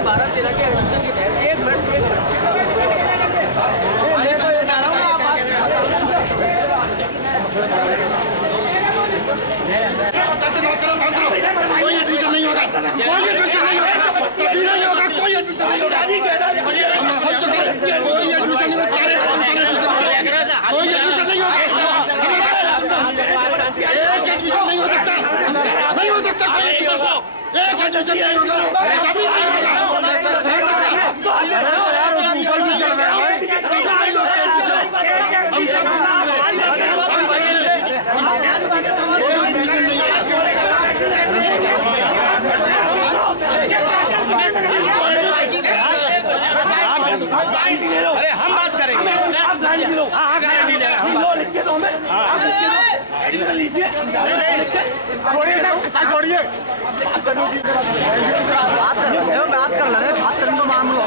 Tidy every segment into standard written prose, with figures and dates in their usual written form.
12-13 के एडमिशन के तहत एक मिनट कोई एडमिशन नहीं होगा, कोई एडमिशन नहीं होगा, कभी नहीं होगा, कोई एडमिशन नहीं होगा, कोई एडमिशन नहीं होगा, कोई एडमिशन नहीं होगा, एक एडमिशन नहीं हो सकता, नहीं हो सकता, कोई एडमिशन, एक एडमिशन नहीं होगा, कभी नहीं होगा, ऊपर भी चल रहा है, कभी नहीं होगा एडमिशन, हम सब अरे हम बात करेंगे, आप गारंटी लो, हाँ गारंटी ले, हम लिख के दो हमें, आप लीजिए, छोड़िए, बात कर लेंगे, बात करने को मांग लो,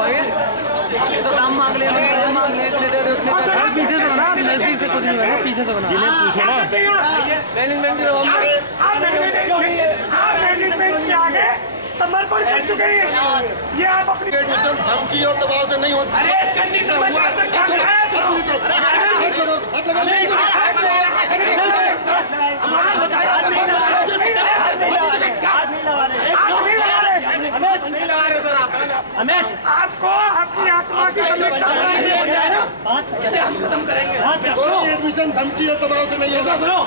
तो दाम मांग ले, पीछे से बना, नजदीक से कुछ नहीं बना, पीछे से बना, पूछे ना मैनेजमेंट के आगे समर्पण कर चुके हैं, ये आप अपनी एडमिशन धमकी और दबाव से नहीं होता। अरे इस कंडीशन में आपको अपनी आत्मा की समीक्षा खत्म करेंगे, कोई एडमिशन धमकी और दबाव से नहीं होगा। सुनो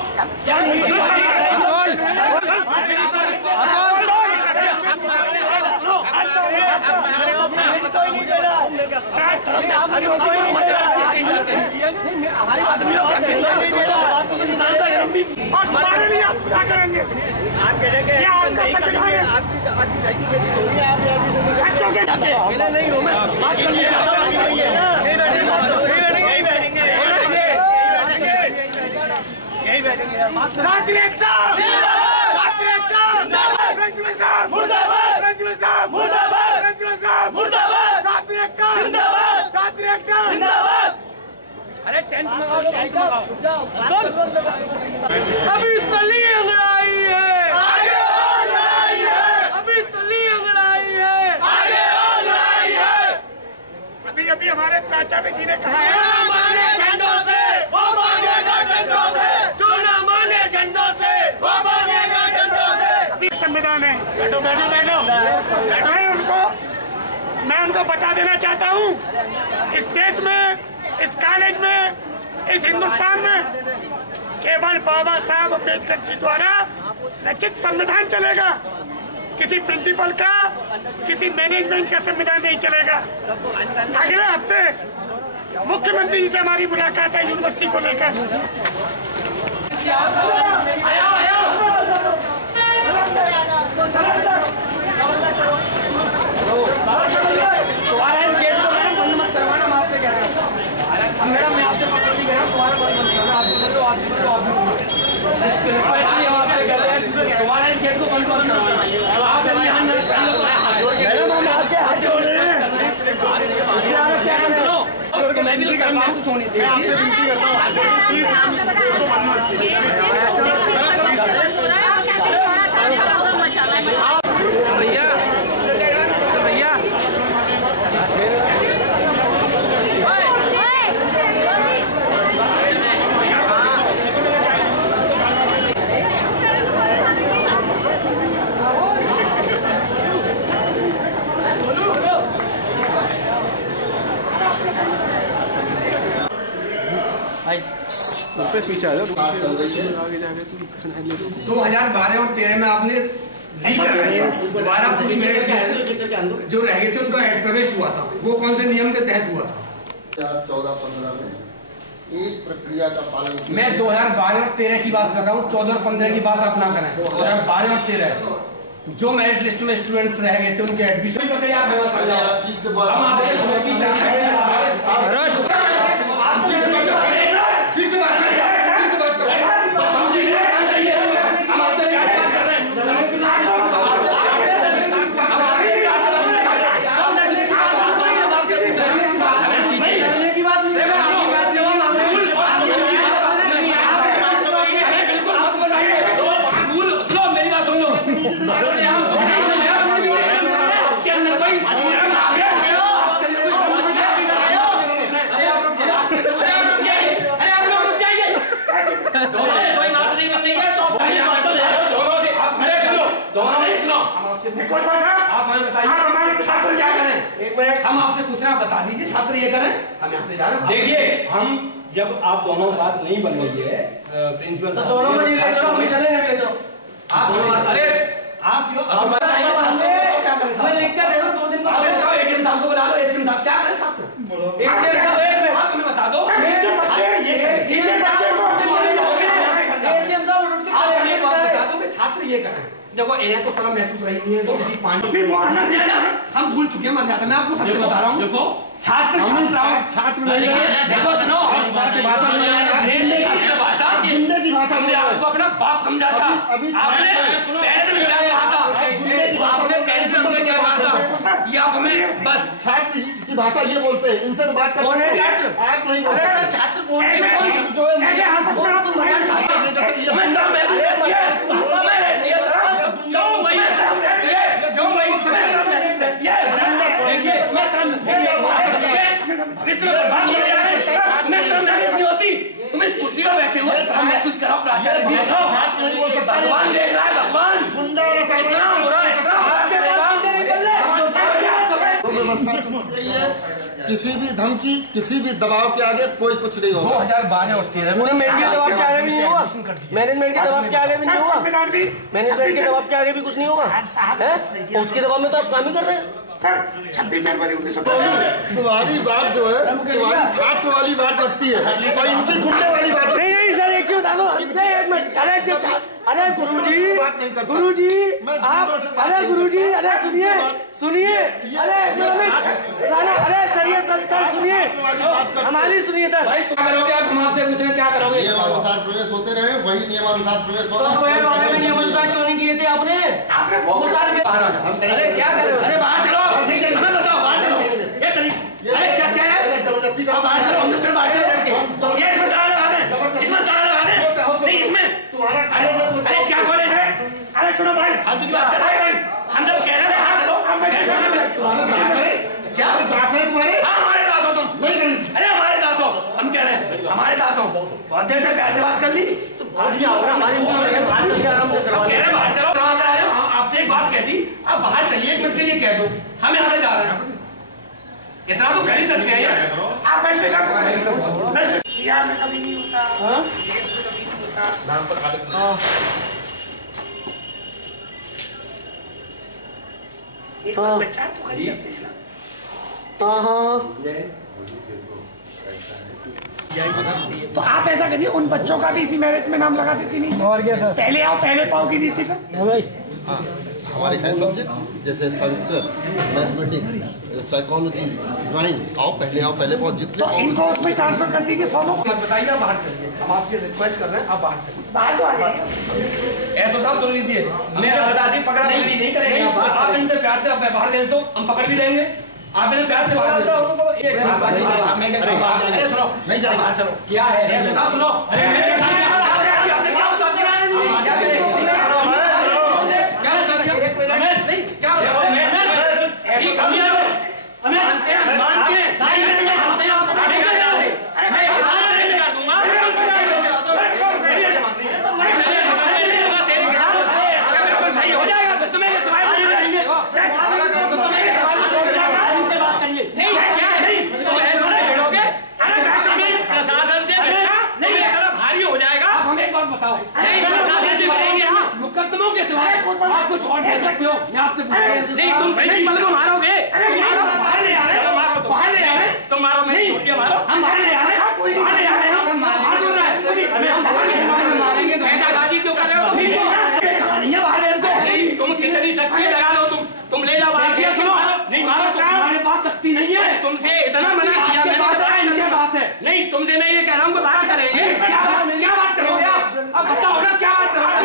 हमारे लिए आप क्या करेंगे, क्या आपका संविधान है, बच्चों के नहीं हो, यही बैठेंगे, छात्र एकता, छात्र एकता, प्रिंसिपल साहब मुर्दाबाद, प्रिंसिपल साहब मुर्दाबाद, प्रिंसिपल साहब मुर्दाबाद, छात्र एकता जिंदाबाद, छात्र एकता जिंदाबाद। अरे टेंट लगाओ, टेंट लगाओ, अभी तली अंगड़ाई है, आगे और लड़ाई है, अभी तली अंगड़ाई है, आगे और लड़ाई है। अभी अभी हमारे प्राचार्य जी ने कहा है, माने झंडों से वो मांगेगा डंडों से, जो ना माने झंडों से वो मांगेगा डंडों से। अभी संविधान है, बैठो बैठो बैठो बैठो, मैं उनको बता देना चाहता हूँ, इस देश में, इस कॉलेज में, इस हिंदुस्तान में केवल बाबा साहब अम्बेडकर जी द्वारा रचित संविधान चलेगा, किसी प्रिंसिपल का, किसी मैनेजमेंट का संविधान नहीं चलेगा। अगले हफ्ते मुख्यमंत्री जी से हमारी मुलाकात है यूनिवर्सिटी को लेकर। मैडम मैं आपसे पकड़ नहीं गया, तुम्हारा बंद मत करना, आप गुजर लो, आप गुजर लो, आप गुजर लो, इसलिए हम आपसे कह रहे हैं तुम्हारा इस गेट को बंद मत करवाना, आप यहाँ न मैडम हम आपके हाथ जोड़ रहे हैं, क्या काम करो, मैं भी नहीं करता हूँ, मैं आपसे विनती करता हूँ, प्लीज आप इस गेट को बंद मत कीजिए। भैया भैया पीछे आ जाओ, आगे जाके 2012 और 13 में आपने दोबारा पूरी मेरिट जो रह गए थे उनका प्रवेश हुआ था, वो कौन से नियम के तहत हुआ था? 2014-15 में एक प्रक्रिया का पालन। मैं 2012 और 13 की बात कर रहा हूँ, 14 और 15 की बात आप ना करें। 2012 और 13 जो मेरिट लिस्ट में स्टूडेंट्स रह गए थे उनके एडमिशन आपके अंदर कोई हम आपसे पूछ रहे हैं, बता दीजिए छात्र ये करें, हम यहाँ से जा रहे हैं। देखिए हम जब आप दोनों बात नहीं बन रही है प्रिंसिपल तो दोनों में ले चलो, हम चलेंगे, ले चलो आप अरे आप जो बताइए छात्रों को क्या करें? मैं लिख कर दे रहा हूं 2 दिन को। एसीएम साहब को बुला लो, एसीएम साहब क्या करें छात्र? एसीएम साहब आप हमें बता दो ये एसीएम साहब उठ के आप हमें बात बता दो कि छात्र ये करें। देखो इन्हें तो शर्म महसूस रही नहीं है तो किसी पानी हम भूल चुके हैं मर्यादा। मैं आपको सत्य बता रहा हूँ, देखो छात्र छात्र नहीं है। देखो सुनो, छात्र भाषा नहीं है, भाषा गुंडे की भाषा हमने आपको अपना बाप समझा था। आपने पहले दिन क्या कहा था? आपने पहले दिन हमसे क्या कहा था? ये आप हमें बस छात्र की भाषा ये बोलते हैं, इनसे तो बात करते हैं। छात्र आप नहीं बोलते छात्र बोल रहे हैं जो है तुम इस कुर्सी में बैठे हो महसूस कराओ प्राचार्य जी, भगवान देख रहा है, भगवान गुंडा और इतना बुरा किसी भी धमकी, किसी भी दबाव के आगे कोई कुछ नहीं होगा। 2012 और 13 मैनेजमेंट के दबाव के आगे भी नहीं होगा। मैनेजमेंट के दबाव के आगे भी नहीं होगा। मैनेजमेंट के दबाव के आगे भी कुछ नहीं होगा। उसके दबाव में तो आप काम ही कर रहे हैं सर। 26 जनवरी 1900 तुम्हारी बात जो है तुम्हारी छात्र वाली बात लगती है और इनकी गुंडे वाली बात। नहीं नहीं सर, एक चीज बता दो। अरे गुरुजी आप, अरे गुरुजी, अरे सुनिए सुनिए, अरे अरे सर सुनिए, हमारी सुनिए सर। भाई क्या करोगे आप? हम आपसे पूछ रहे हैं क्या करोगे? नियमानुसार प्रवेश होते रहे, वही नियमानुसार प्रवेश होगा। नियमानुसार क्यों नहीं किए थे आपने? अरे क्या कर रहे हो? अरे बाहर चलो, हमें बताओ, बाहर चलो। ये तरीका अरे क्या क्या है? जबरदस्ती का बाहर चलो, हम फिर बाहर चलो। ये इसमें ताला लगा दे, इसमें ताला लगा दे, नहीं इसमें तुम्हारा अरे क्या बोले? अरे सुनो भाई, फालतू की बात कर रहे हैं। हम जब कह रहे हैं बाहर चलो, क्या तुम्हारे हमारे दास हो तुम? अरे हमारे दास हो, हम कह रहे हैं हमारे दास हो। बहुत देर से पैसे बात कर ली, हमारी बाहर चल के आराम से करवा कह रहे बाहर चलो, कहाँ जा रहे हो? आपसे एक बात कह दी, आप बाहर चलिए, 1 मिनट के लिए कह दो, हम यहाँ से जा रहे हैं। इतना तो कर ही सकते हैं यार। आप ऐसे यार में कभी नहीं होता, देश में कभी नहीं होता। नाम पर बच्चा तो कर सकते हैं ना। तो आप ऐसा करिए, उन बच्चों का भी इसी मेरिट में नाम लगा देती नहीं? और क्या सर? पहले आओ पहले पाओ की नीति पे। हमारे है सब्जेक्ट जैसे संस्कृत, मैथमेटिक्स, साइकोलॉजी, ड्राइंग, आओ पहले पाओ जितने। तो इनको उसमें ट्रांसफर कर दीजिए फॉर्म। मत बताइए, आप बाहर चलिए, हम आपसे रिक्वेस्ट कर रहे हैं, आप बाहर चलिए। बाहर तो बस ऐसा साहब सुन लीजिए, मेरा बता दी पकड़ा नहीं करेंगे। आप इनसे प्यार से आप बाहर भेज दो, हम पकड़ भी लेंगे। आप इन्हें प्यार से बाहर भेज दो। अरे सुनो, नहीं जाए बाहर चलो। क्या है साहब सुनो, अरे आपने क्या बता दिया? मुकदमों के सिवाय आप कुछ और दे सकते हो? मैं आपसे पूछ रहा हूं। नहीं, तुम प्रिंसिपल को मारोगे? बाहर ले आ रहे हो, बाहर ले आ रहे हो, तुम मारो, नहीं छोड़ के मारो। हम बाहर ले आ रहे हैं, बाहर ले आ रहे हैं, हम मार क्यों रहे हैं? हम मारेंगे तो ऐसा क्यों कर रहे हो? नहीं है बाहर ले दो, तुम कितनी शक्ति लगा लो, तुम ले जाओ बाहर। नहीं मारो, तुम्हारे पास शक्ति नहीं है। तुमसे इतना मना किया, मेरे पास है, इनके पास है। नहीं, तुमसे मैं ये कह रहा हूँ कि बात करेंगे। क्या बात करोगे आप? अब बताओ ना, क्या बात करोगे?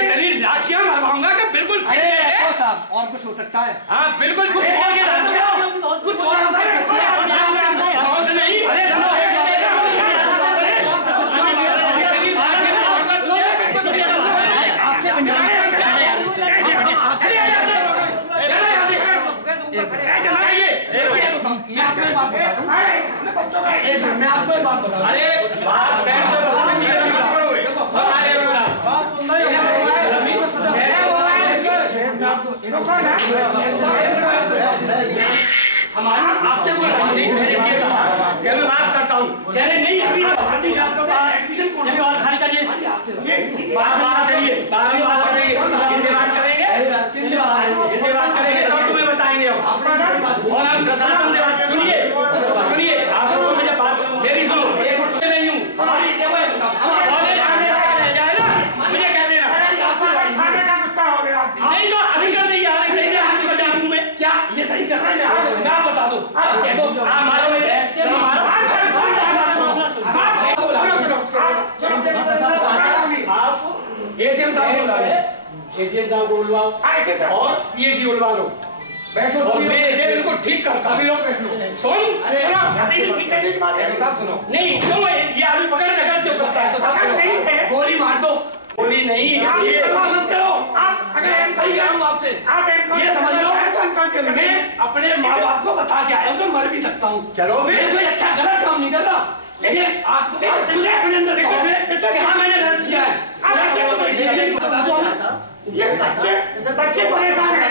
इतनी लाठियां मरवाऊंगा कि बिल्कुल साहब, और कुछ हो सकता है? हाँ बिल्कुल, कुछ और कुछ और नहीं। अपने बच्चों का मैं आपको एक बात बता, अरे बात सुन रहे हमारा आपसे कोई मैं बात करता हूँ, कह रहे नहीं अभी एडमिशन खाली करिए, बात करिए, बात करेंगे, हिंदी बात करेंगे तो तुम्हें बताएंगे और हम प्रशासन से बात सुनिए सुनिए आप लोगों मुझे बात मेरी सुनो नहीं हूँ हमारी मुझे कह देना नहीं तो अधिकार नहीं आ रही में क्या ये सही कर रहे हैं मैं आप बता दो कह दो आप मारो एसीएम साहब को बुला रहे हैं, एसीएम साहब को बुलवाओ और पीएचडी बुलवा लो, बैठो और मैं ऐसे बिल्कुल ठीक करता अभी लोग बैठ लो सुन अरे ठीक करने की बात है साहब सुनो नहीं क्यों ये आदमी पकड़ झगड़ क्यों करता है तो साहब नहीं है गोली मार दो गोली नहीं ये मत करो आप अगर मैं सही कह रहा हूं आपसे आप ये समझ लो मैं अपने माँ बाप को बता के आया हूँ तो मर भी सकता हूँ चलो मैं कोई अच्छा गलत काम नहीं करता लेकिन आपको अपने अंदर देखोगे कि हाँ मैंने गलत किया है ये बच्चे परेशान हैं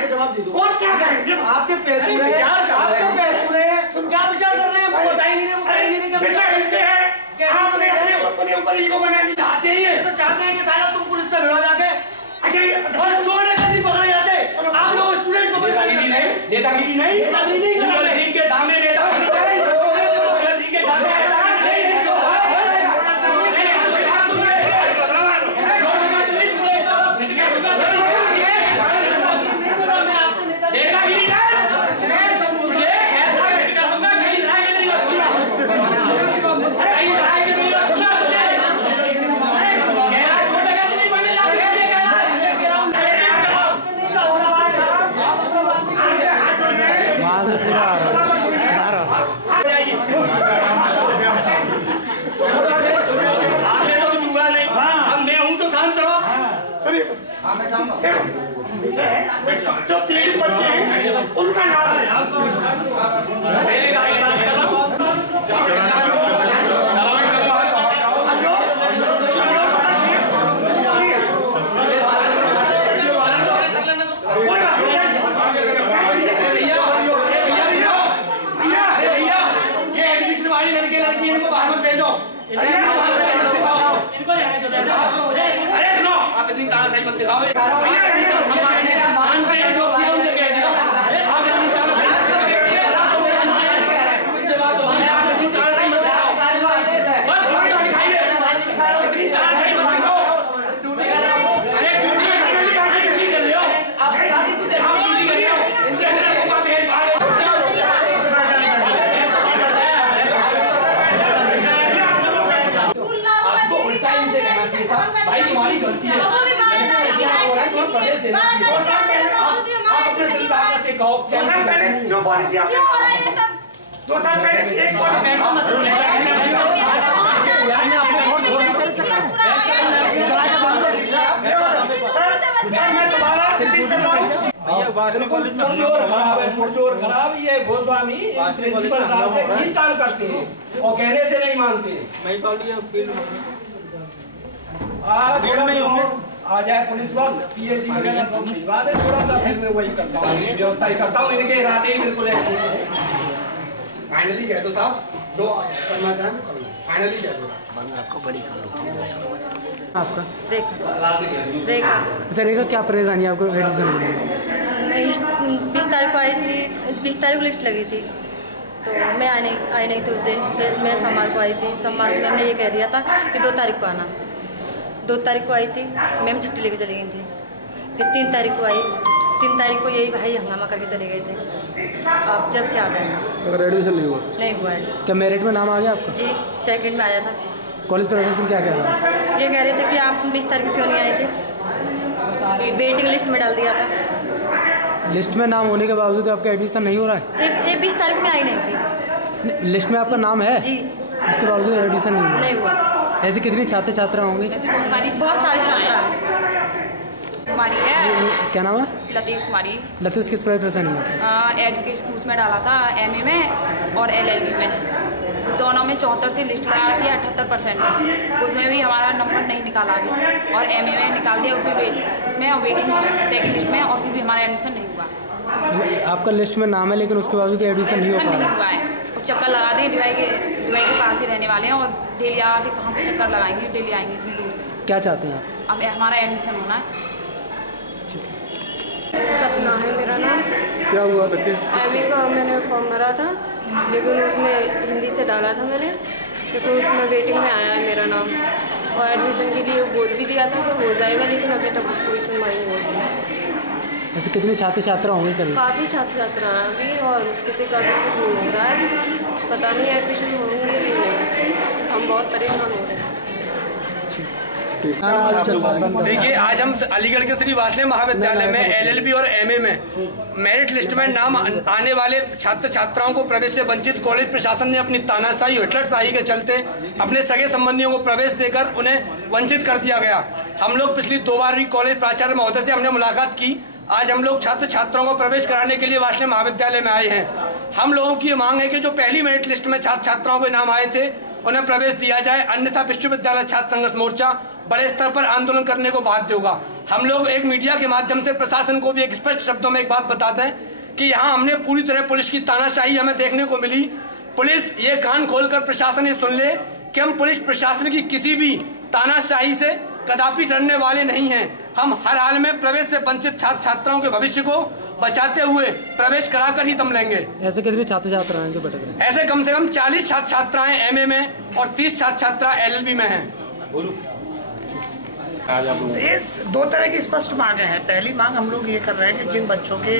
और क्या करेंगे आपके पैर छू रहे हैं आपके पैर छू रहे हैं क्या विचार कर रहे हैं वो बताएंगे नहीं विषय है कि आपने अपने ऊपर ईगो बनाना चाहते हैं तो चाहते हैं कि साला तुम पुलिस से भिड़ो जाके अच्छा और चोर कभी पकड़े जाते आप लोग स्टूडेंट को नेतागिरी नहीं के सामने नेतागिरी के सामने जो 3 बच्चे हैं उनका नाम है ये एडमिशन वाली लड़के लड़की इनको बाहर मत भेजो अरे सुनो आप इतनी तानाशाही मत दिखाओ भाई तुम्हारी गलती है दो साल पहले एक पॉलिसी खराब ये गोस्वामी प्रिंसिपल साहब से खींचतान करते हैं और कहने से नहीं मानते आ जाए पुलिस वाले पीएचडी वगैरह सब भिजवा दे थोड़ा सा फिर मैं वही करता हूँ व्यवस्था ही करता हूँ इनके इरादे ही बिल्कुल फाइनली कह दो साहब जो करना चाहें फाइनली कह दो आपको बड़ी आपका रेखा अच्छा रेखा क्या परेशानी आपको एडमिशन मिली 20 तारीख को आई थी 20 तारीख को लिस्ट लगी थी तो मैं आई नहीं थी उस दिन फिर मैं सोमवार को आई थी सोमवार को मैंने ये कह दिया था कि 2 तारीख को आना 2 तारीख को आई थी मैम छुट्टी लेके चली गई थी फिर 3 तारीख को आई 3 तारीख को यही भाई हंगामा करके चले गए थे आप जब से आ जाए अगर एडमिशन नहीं हुआ एडमिशन क्या मेरिट में नाम आ गया आपका जी 2nd में आया था कॉलेज प्रशासन क्या कह रहा है ये कह रहे थे कि आप 20 तारीख को क्यों नहीं आए थे वेटिंग लिस्ट में डाल दिया था लिस्ट में नाम होने के बावजूद आपका एडमिशन नहीं हो रहा है 20 तारीख में आई नहीं थी लिस्ट में आपका नाम है जी उसके बावजूद एडमिशन नहीं हुआ ऐसे कितनी छात्र छात्रा होंगे ऐसे बहुत सारी छात्रा कुमारी है क्या नाम है लतीश कुमारी लतीश किस परेशानी है एजुकेशन कोर्स में डाला था MA में और LLB में दोनों में 74 से लिस्ट लगा रखी है 78%, उसमें भी हमारा नंबर नहीं निकाला गया। और MA में निकाल दिया, उसमें वेटिंग सेकंड लिस्ट में, और फिर भी हमारा एडमिशन नहीं हुआ। आपका लिस्ट में नाम है लेकिन उसके बावजूद एडमिशन नहीं हुआ है। और चक्कर लगा दें, डिवाई के पास भी रहने वाले हैं, और डेली आके कहाँ से चक्कर लगाएंगे, डेली आएंगे इतनी दूर। क्या चाहते हैं आप? अब हमारा एडमिशन होना है। सपना है मेरा नाम। क्या हुआ था? MA का मैंने फॉर्म भरा था, लेकिन उसमें हिंदी से डाला था मैंने, लेकिन उसमें वेटिंग में आया है मेरा नाम। और एडमिशन के लिए बोल भी दिया था कि हो जाएगा, लेकिन अभी तक कोई सुनवाई नहीं हो रही। ऐसे कितने छात्र छात्रा होंगे कल? काफ़ी छात्र छात्रा हैं अभी, और किसी का भी कुछ नहीं हो रहा है, पता नहीं एडमिशन होंगे भी नहीं। हम बहुत परेशान हो रहे हैं। देखिए, आज हम अलीगढ़ के श्री वासले महाविद्यालय में LLB और MA में मेरिट लिस्ट में नाम आने वाले छात्र छात्राओं को प्रवेश से वंचित कॉलेज प्रशासन ने अपनी तानाशाही हिटलरशाही के चलते अपने सगे संबंधियों को प्रवेश देकर उन्हें वंचित कर दिया गया। हम लोग पिछली 2 बार भी कॉलेज प्राचार्य महोदय से हमने मुलाकात की। आज हम लोग छात्र छात्राओं को प्रवेश कराने के लिए वासले महाविद्यालय में आए हैं। हम लोगों की मांग है कि जो पहली मेरिट लिस्ट में छात्र छात्राओं के नाम आए थे उन्हें प्रवेश दिया जाए, अन्यथा विश्वविद्यालय छात्र संघर्ष मोर्चा बड़े स्तर पर आंदोलन करने को बाध्य होगा। हम लोग एक मीडिया के माध्यम से प्रशासन को भी एक स्पष्ट शब्दों में एक बात बताते हैं कि यहाँ हमने पूरी तरह पुलिस की तानाशाही हमें देखने को मिली। पुलिस ये कान खोलकर प्रशासन ये सुन ले कि हम पुलिस प्रशासन की किसी भी तानाशाही से कदापि डरने वाले नहीं हैं। हम हर हाल में प्रवेश से वंचित छात्र छात्राओं के भविष्य को बचाते हुए प्रवेश कराकर ही दम लेंगे। ऐसे कितने छात्र छात्रा हैं जो भटक रहे हैं? ऐसे कम से कम 40 छात्र छात्राएं MA में और 30 छात्र छात्रा LLB में हैं। इस 2 तरह की स्पष्ट मांगे हैं। पहली मांग हम लोग ये कर रहे हैं कि जिन बच्चों के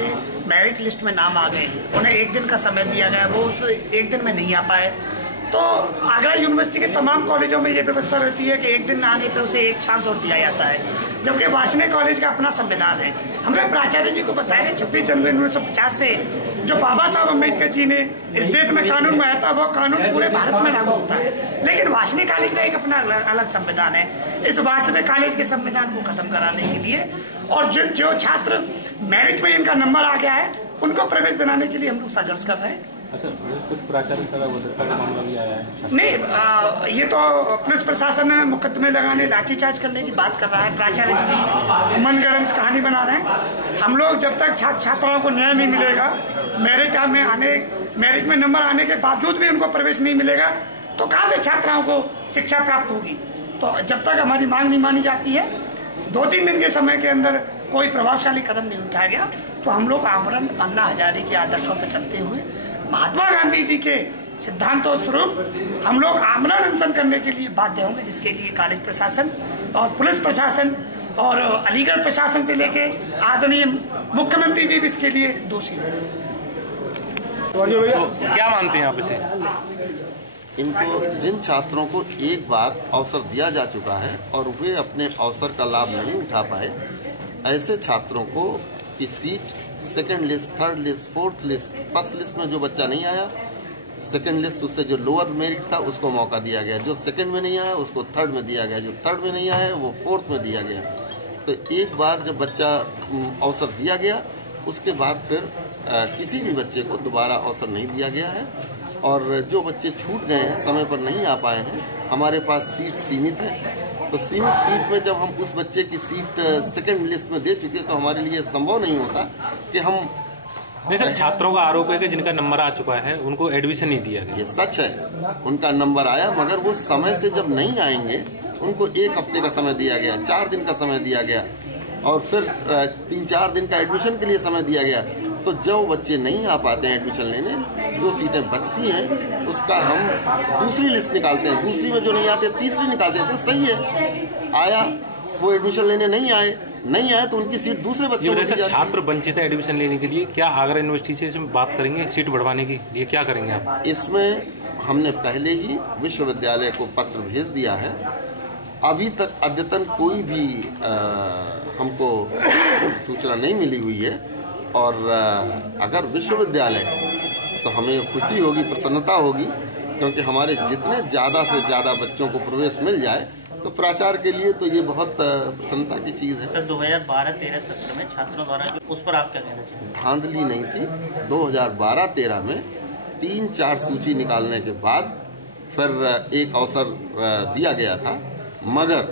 मेरिट लिस्ट में नाम आ गए उन्हें 1 दिन का समय दिया गया, वो उस 1 दिन में नहीं आ पाए। तो आगरा यूनिवर्सिटी के तमाम कॉलेजों में ये व्यवस्था रहती है कि 1 दिन आने पर उसे 1 चांस और दिया जाता है, जबकि वासने कॉलेज का अपना संविधान है। हमने प्राचार्य जी को बताया कि 26 जनवरी 1950 से जो बाबा साहब अम्बेडकर जी ने इस देश में कानून बनाया था, वो कानून पूरे भारत में लागू होता है, लेकिन वासने कॉलेज का एक अपना अलग संविधान है। इस वासने कॉलेज के संविधान को खत्म कराने के लिए और जो छात्र मेरिट में इनका नंबर आ गया है उनको प्रवेश दिलाने के लिए हम लोग संघर्ष कर रहे हैं। अच्छा, कुछ प्राचार्य का मामला भी आया है? नहीं, ये तो पुलिस प्रशासन मुकदमे लगाने, लाठीचार्ज करने की बात कर रहा है। प्राचार्य जी भी मनगढ़ंत कहानी बना रहे हैं। हम लोग जब तक छात्र छात्राओं को न्याय नहीं मिलेगा, मेरिट में नंबर आने के बावजूद भी उनको प्रवेश नहीं मिलेगा, तो कहाँ से छात्राओं को शिक्षा प्राप्त होगी? तो जब तक हमारी मांग नहीं मानी जाती है, 2-3 दिन के समय के अंदर कोई प्रभावशाली कदम नहीं उठाया गया, तो हम लोग आमरण अन्ना हजारे के आदर्शों पर चलते हुए महात्मा गांधी जी के सिद्धांतों स्वरूप हम लोग आमरण अनशन करने के लिए बाध्य होंगे, जिसके लिए कॉलेज प्रशासन और पुलिस प्रशासन और अलीगढ़ प्रशासन से लेके आदरणीय मुख्यमंत्री जी भी इसके लिए दोषी होंगे। क्या मानते हैं आप इसे? इनको, जिन छात्रों को एक बार अवसर दिया जा चुका है और वे अपने अवसर का लाभ नहीं उठा पाए, ऐसे छात्रों को की seat second list, third list, fourth list, first list में जो बच्चा नहीं आया, सेकंड लिस्ट उससे जो लोअर मेरिट था उसको मौका दिया गया, जो सेकंड में नहीं आया उसको थर्ड में दिया गया, जो थर्ड में नहीं आया वो फोर्थ में दिया गया। तो एक बार जब बच्चा अवसर दिया गया, उसके बाद फिर किसी भी बच्चे को दोबारा अवसर नहीं दिया गया है। और जो बच्चे छूट गए हैं, समय पर नहीं आ पाए हैं, हमारे पास सीट सीमित है, तो सीमित सीट में जब हम उस बच्चे की सीट सेकंड लिस्ट में दे चुके तो हमारे लिए संभव नहीं होता कि हम नहीं सर, छात्रों का आरोप है कि जिनका नंबर आ चुका है उनको एडमिशन नहीं दिया गया। ये सच है, उनका नंबर आया, मगर वो समय से जब नहीं आएंगे उनको 1 हफ्ते का समय दिया गया, 4 दिन का समय दिया गया और फिर 3-4 दिन का एडमिशन के लिए समय दिया गया। तो जो बच्चे नहीं आ पाते हैं एडमिशन लेने, जो सीटें बचती हैं उसका हम दूसरी लिस्ट निकालते हैं, दूसरी में जो नहीं आते तीसरी निकालते हैं। तो सही है, आया वो एडमिशन लेने नहीं आए तो उनकी सीट दूसरे बच्चों को दी जाती है। छात्र वंचित है एडमिशन लेने के लिए, क्या आगरा यूनिवर्सिटी से इसमें बात करेंगे सीट बढ़वाने की? ये क्या करेंगे आप? इसमें हमने पहले ही विश्वविद्यालय को पत्र भेज दिया है। अभी तक अद्यतन कोई भी हमको सूचना नहीं मिली हुई है और अगर विश्वविद्यालय, तो हमें खुशी होगी, प्रसन्नता होगी, क्योंकि हमारे जितने ज़्यादा से ज़्यादा बच्चों को प्रवेश मिल जाए तो प्राचार्य के लिए तो ये बहुत प्रसन्नता की चीज़ है। सर 2012-13 सत्र में छात्रों द्वारा उस पर आप क्या कहना चाहिए? धांधली नहीं थी। 2012-13 में 3-4 सूची निकालने के बाद फिर एक अवसर दिया गया था, मगर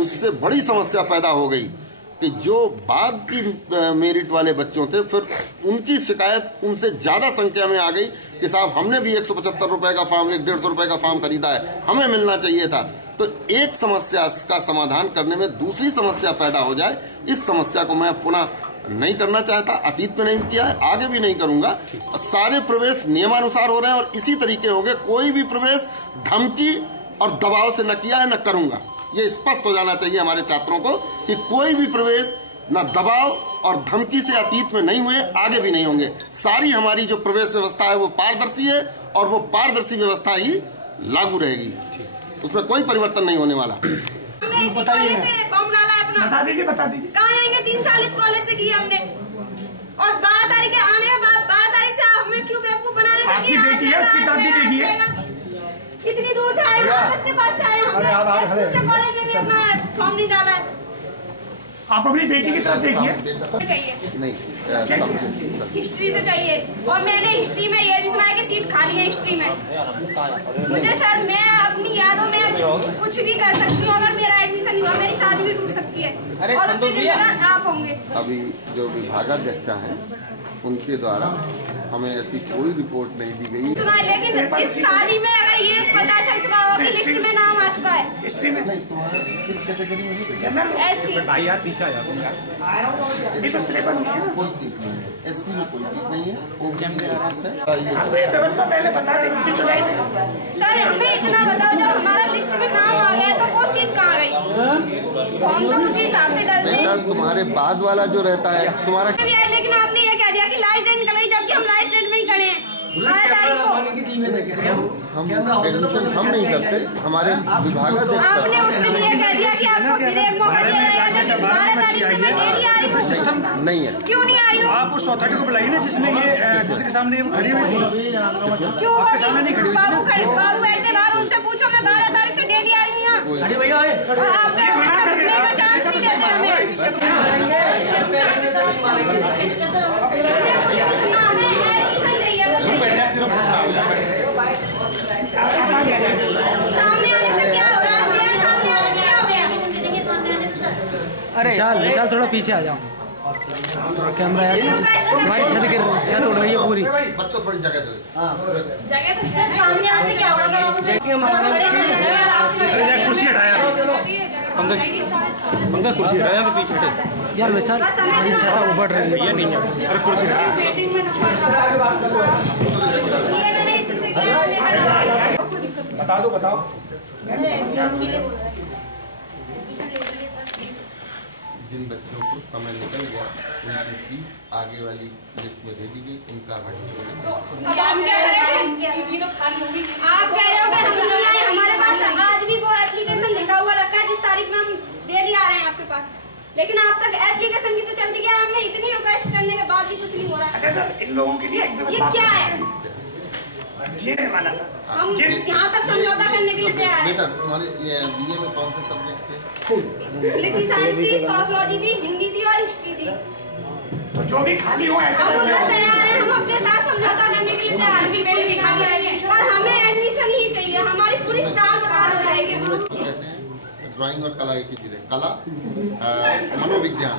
उससे बड़ी समस्या पैदा हो गई कि जो बाद की मेरिट वाले बच्चों थे, फिर उनकी शिकायत उनसे ज्यादा संख्या में आ गई कि साहब हमने भी 175 रुपए का फॉर्म, 150 रुपए का फॉर्म खरीदा है, हमें मिलना चाहिए था। तो एक समस्या का समाधान करने में दूसरी समस्या पैदा हो जाए, इस समस्या को मैं पुनः नहीं करना चाहता। अतीत में नहीं किया है, आगे भी नहीं करूंगा। सारे प्रवेश नियमानुसार हो रहे हैं और इसी तरीके हो गए। कोई भी प्रवेश धमकी और दबाव से न किया है, न करूंगा। ये स्पष्ट हो जाना चाहिए हमारे छात्रों को कि कोई भी प्रवेश न दबाव और धमकी से अतीत में नहीं हुए, आगे भी नहीं होंगे। सारी हमारी जो प्रवेश व्यवस्था है वो पारदर्शी है और वो पारदर्शी व्यवस्था ही लागू रहेगी, उसमें कोई परिवर्तन नहीं होने वाला। बताइए, बता दीजिए कहाँ आएंगे। 3 साल इस कॉलेज से किए हमने और 12 तारीख आने 12 तारीख से हमें क्यों बेवकूफ बनाने में कितनी दूर से आए, उसके पास से आए, हमने दूसरे कॉलेज में भी अपना फॉर्म नहीं डाला है। आप अपनी बेटी की तरफ देखिए। चाहिए नहीं, हिस्ट्री से चाहिए और मैंने हिस्ट्री में ये भी सुना है कि सीट खाली है हिस्ट्री में। मुझे सर, मैं अपनी यादों में कुछ भी कर सकती हूँ। अगर मेरा एडमिशन हुआ मेरी शादी भी टूट सकती है और उसके जिम्मेदार आप होंगे। अभी जो विभागाध्यक्ष हैं उनके द्वारा हमें ऐसी कोई रिपोर्ट नहीं दी गई। सुना है, लेकिन इस शादी में अगर ये पता चल चुका हो कि लिस्ट में नाम आ चुका है, हिस्ट्री में नहीं, तुम्हारे इस कैटेगरी में ऐसी भाई यार पीछे आ जाओ तुम यार। कोई सीट नहीं है, एससी में कोई सीट नहीं है, ओबीसी में ये व्यवस्था पहले बता देंगे जुलाई में। सर हमें इतना बताओ, जब हमारा लिस्ट में नाम आ गया तो वो सीट कहाँ गई? हम तो उसी हिसाब से डरते हैं। तुम्हारे बाद वाला जो रहता है तुम्हारा, लेकिन आपने ये कह दिया कि लास्ट डेट निकल गई, जबकि हम लास्ट डेट में ही खड़े हैं। 12 तारीख को हम एडमिशन हम नहीं करते, हमारे विभागाध्यक्ष। आपने उस दिन ये कह दिया कि आपको फिर एक मौका दिया जाएगा, लेकिन 12 तारीख से मैं डेली आ रही हूँ। सिस्टम नहीं है, क्यों नहीं आ रही हूँ? आप उस अथॉरिटी को बुलाइए ना जिसने ये जिसके सामने ये खड़ी हुई थी। क्यों बाबू बैठते बाहर, उनसे पूछो। मैं 12 तारीख से डेली आ रही हूँ और आप पूछने का चांस नहीं देते हमें। सामने आने से क्या हो रहा है? सामने आने से क्या हो रहा है? अरे विशाल थोड़ा पीछे आ जाओ, थोड़ा कैमरा यार। तुम्हारी छत उड़ रही है पूरी। बच्चों थोड़ी जगह दो। जगह तो सर सामने आने से क्या होगा? कुर्सी हटाया, पंखा कुर्सी हटाया तो पीछे हटे यार। विशाल छत उबड़ रही है, ये नहीं है। अरे कुर्सी बताओ। जिन बच्चों को समय निकल गया उनकी सीट आगे वाली लिस्ट में दे दी गई, उनका आप कह रहे हो कि हमारे पास आज भी वो एप्लीकेशन लिखा हुआ रखा है जिस तारीख में हम डेली आ रहे हैं आपके पास, लेकिन आप तक एप्लीकेशन की तो चलती गया। हमने इतनी रिक्वेस्ट करने के बाद भी कुछ नहीं हो रहा है। सर इन लोगों के लिए ये क्या है? हम यहाँ तक समझौता करने के लिए तैयार हैं। बेटा तुम्हारे बीए में कौन से सब्जेक्ट थे? पॉलिटिकल साइंस थी, सोशियोलॉजी थी, हिंदी थी और हिस्ट्री थी। तो जो भी खाली हो ऐसा हम उसमें तैयार हैं, हम अपने साथ समझौता करने के लिए तैयार हैं और हमें एडमिशन ही चाहिए। हमारी पूरी साल बर्बाद हो जाएगी। ड्राइंग और कला एक ही चीज है। कला, मनोविज्ञान,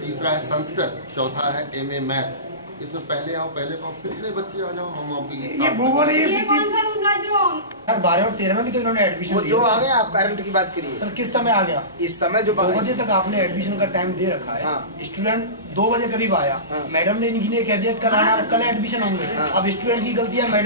तीसरा है संस्कृत, चौथा है MA मैथ्स। इसमें पहले आओ, पहले पाओ, कितने बच्चे आ जाओ, हम आपकी ये भूगोल ये कौन सा रूल है जो सर 12 और 13 में भी तो इन्होंने एडमिशन जो आ गया। आप करंट की बात करिए सर, किस समय आ गया? इस समय जो 2 बजे तक आपने एडमिशन का टाइम दे रखा है। स्टूडेंट 2 बजे करीब आया, मैडम ने इनकी ने कह दिया कल आना, कल एडमिशन होंगे। अब स्टूडेंट की गलती है, मैडम